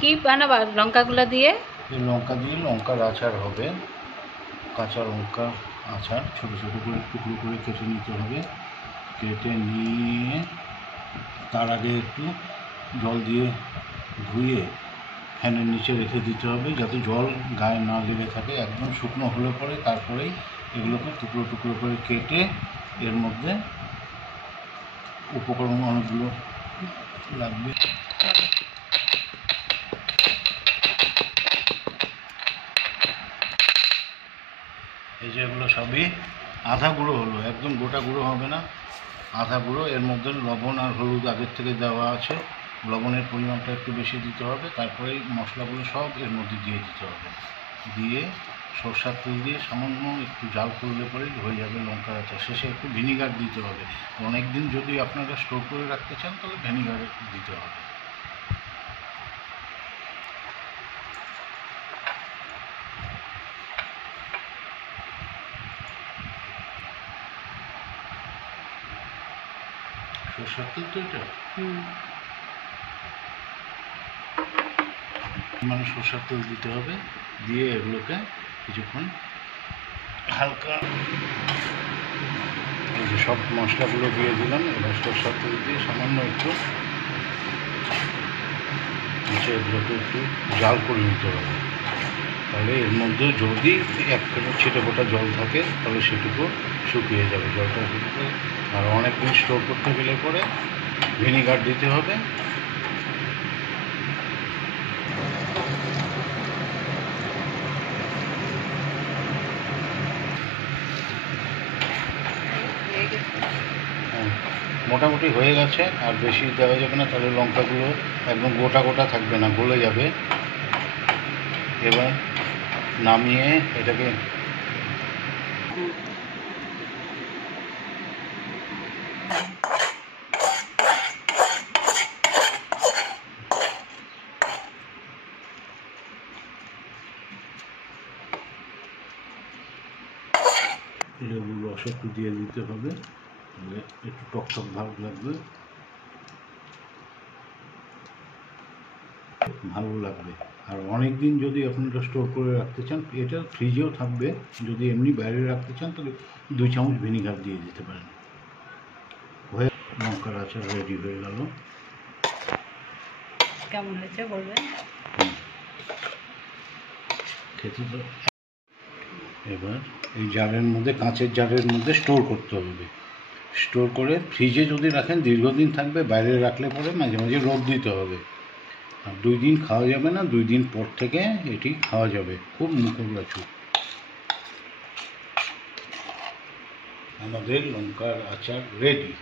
কি বানাবা লঙ্কাগুলো দিয়ে? এই লঙ্কা দিয়ে লঙ্কার আচার হবে। কাঁচা লঙ্কা আচার ছোটো ছোটো করে টুকরো করে কেটে নিতে হবে। কেটে নিয়ে তার আগে একটু জল দিয়ে ধুয়ে ফ্যানের নিচে রেখে দিতে হবে, যাতে জল গায়ে না লেগে থাকে। একদম শুকনো হলে পরে তারপরেই এগুলোকে টুকরো টুকরো করে কেটে এর মধ্যে উপকরণ অনেকগুলো লাগবে। এই যে এগুলো সবই আধা গুঁড়ো হলো, একদম গোটা গুঁড়ো হবে না, আধা গুঁড়ো। এর মধ্যে লবণ আর হলুদ আগের থেকে দেওয়া আছে, লবণের পরিমাণটা একটু বেশি দিতে হবে। তারপরে মশলাগুলো সব এর মধ্যে দিয়ে দিতে হবে, দিয়ে সরষার তেল দিয়ে সামান্য একটু জাল করলে পরেই হয়ে যাবে লঙ্কা আচার। শেষে একটু ভিনিগার দিতে হবে। অনেক দিন যদি আপনারা স্টোর করে রাখতে চান তাহলে ভিনিগার একটু দিতে হবে। সরষার তেল তো এটা মানে সরষার তেল দিতে হবে, দিয়ে এগুলোকে কিছুক্ষণ হালকা এই যে সব মশলাগুলো দিয়ে দিলাম। এবার সরষার তেল দিয়ে সামান্য একটু এগুলোকে একটু জাল করে নিতে হবে। তাহলে এর মধ্যে যদি এক ছিটে ফোটা জল থাকে তাহলে সেটুকু শুকিয়ে যাবে, জলটা শুকিয়ে। আর অনেক দিন স্টোর করতে গেলে পরে ভিনিগার দিতে হবে। মোটামুটি হয়ে গেছে, আর বেশি দেওয়া যাবে না, তাহলে লঙ্কাগুলো একদম গোটা গোটা থাকবে না, গলে যাবে। এবার নামিয়ে এটাকে লেবুর রস একটু দিয়ে দিতে হবে, একটু টকটক ভাব লাগবে, ভালো লাগবে। আর অনেক দিন যদি আপনারা স্টোর করে রাখতে চান, এটা ফ্রিজেও থাকবে। যদি এমনি বাইরে রাখতে চান তাহলে 2 চামচ ভিনিগার দিয়ে দিতে পারেন। হয়ে লঙ্কার আচার রেডি হয়ে গেল। কেমন হয়েছে বলবেন? খেতে তো এবার এই জারের মধ্যে, কাঁচের জারের মধ্যে স্টোর করতে হবে। স্টোর করে ফ্রিজে যদি রাখেন দীর্ঘদিন থাকবে, বাইরে রাখলে পরে মাঝে মাঝে রোদ দিতে হবে। আর 2 দিন খাওয়া যাবে না, 2 দিন পর থেকে এটি খাওয়া যাবে। খুব মুখরোচক আমাদের লঙ্কার আচার রেডি।